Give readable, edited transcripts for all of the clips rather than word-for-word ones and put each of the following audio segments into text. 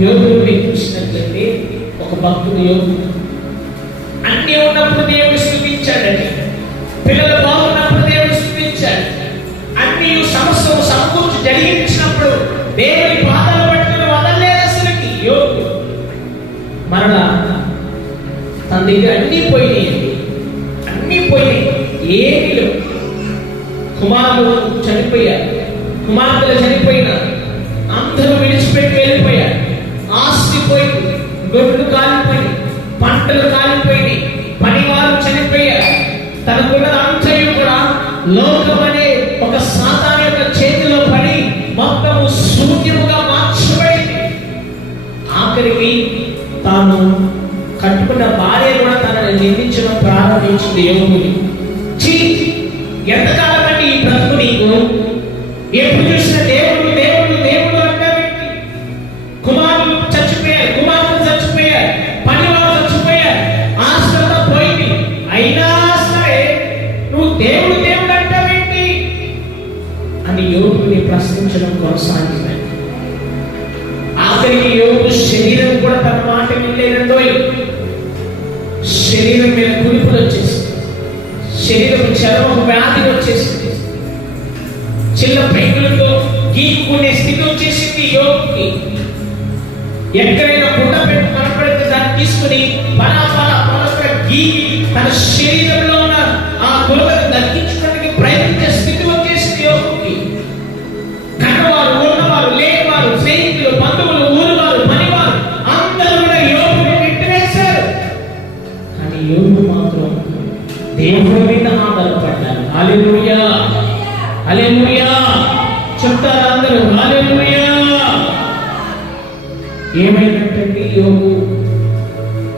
యోగుని చూసినట్లయితే ఒక భక్తుడు యోగుడు అన్ని ఉన్నప్పుడు దేవుడు స్తుతించాడని, పిల్లలు బాగున్నప్పుడు దేవుడు స్తుతించాడు, అన్ని సమస్యలు సమకూర్చి జరిగించినప్పుడు దేవుని పాదాలు పట్టుకుని వదలలేదు. అసలుకి యోగుడు మరలా తన దగ్గర అన్ని పోయినాయి, ఏమీ లేవు. కుమారులు చనిపోయారు, కుమార్తెలు చనిపోయినారు, అందరూ విడిచిపెట్టి వెళ్ళిపోయారు. ఆస్తి పోయింది, గొడ్లు కాలిపోయి, పంటలు కాలిపోయి, పనివారు చనిపోయారు. తనకున్న అంతయు కూడా లోకం అనే ఒక సాతాను యొక్క చేతిలో పడి మొత్తము శూన్యముగా మార్చబడింది. ఆఖరికి తాను కట్టుకున్న భార్య కూడా తనని నిందించడం ప్రారంభించింది. యోగుని ఎంతకాలం అంటే ఈ బ్రతుకు నీకు ఎప్పుడు చూసిన దేవుడు దేవుడు దేవుడు అంటావేంటి? కుమారులు చచ్చిపోయారు, కుమారులు చచ్చిపోయారు, పనివారు చచ్చిపోయారు, ఆస్తంతా పోయింది, అయినా సరే నువ్వు దేవుడు దేవుడు అంటావేంటి అని యోగుని ప్రశ్నించడం కొనసాగింది. ఆఖరికి యోగు శరీరం కూడా తన మాట వినలేదండో. శరీరం మీద కులిపులు వచ్చేసి, శరీరం చర్మం వ్యాధి వచ్చేసింది, చిన్న పెంకులతో గీక్కునే స్థితి వచ్చేసింది యోగుకి. ఎక్కడైనా గుడ్డ పెట్టి కనపడితే దాన్ని తీసుకుని బలాబల గీకి తన శరీరంలో ఉన్న ఆ గులకను తగ్గించడానికి ప్రయత్నించే స్థితి వచ్చేసింది యోగుకి. కన్నవారు, ఉన్నవారు, లేనివారు, స్నేహితులు, బంధువులు, ఊరువారు, పనివారు అందరూ కూడా యోగుని నెట్టివేశారు. కానీ యోగు మాత్రం దేవుడి మీద ఆధారపడ్డారు. హల్లెలూయా, హల్లెలూయా చెప్తారు అందరూ, హల్లెలూయా. ఏమైనట్టండి యోగు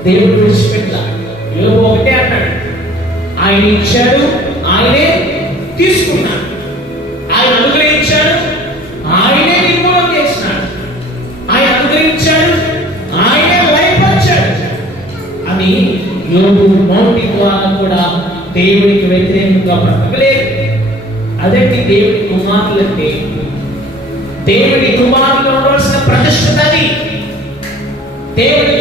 దేవుడు విడిచిపెట్టాడు. యోగు ఒకటే అన్నాడు, ఆయన ఇచ్చాడు, ఆయనే తీసుకున్నాడు, ఆయన అనుగ్రహించాడు, ఆయనే నిర్మూలన చేసినాడు, ఆయన అనుగ్రహించాడు, ఆయనే లయపరిచాడు అని యోగు నోటి ద్వారా కూడా దేవునికి వ్యతిరేకంగా బ్రతకలేదు. అదండి దేవుడి కుమారులు అంటే. దేవుడి కుమారులు ఉండవలసిన ప్రతిష్టది, దేవుడి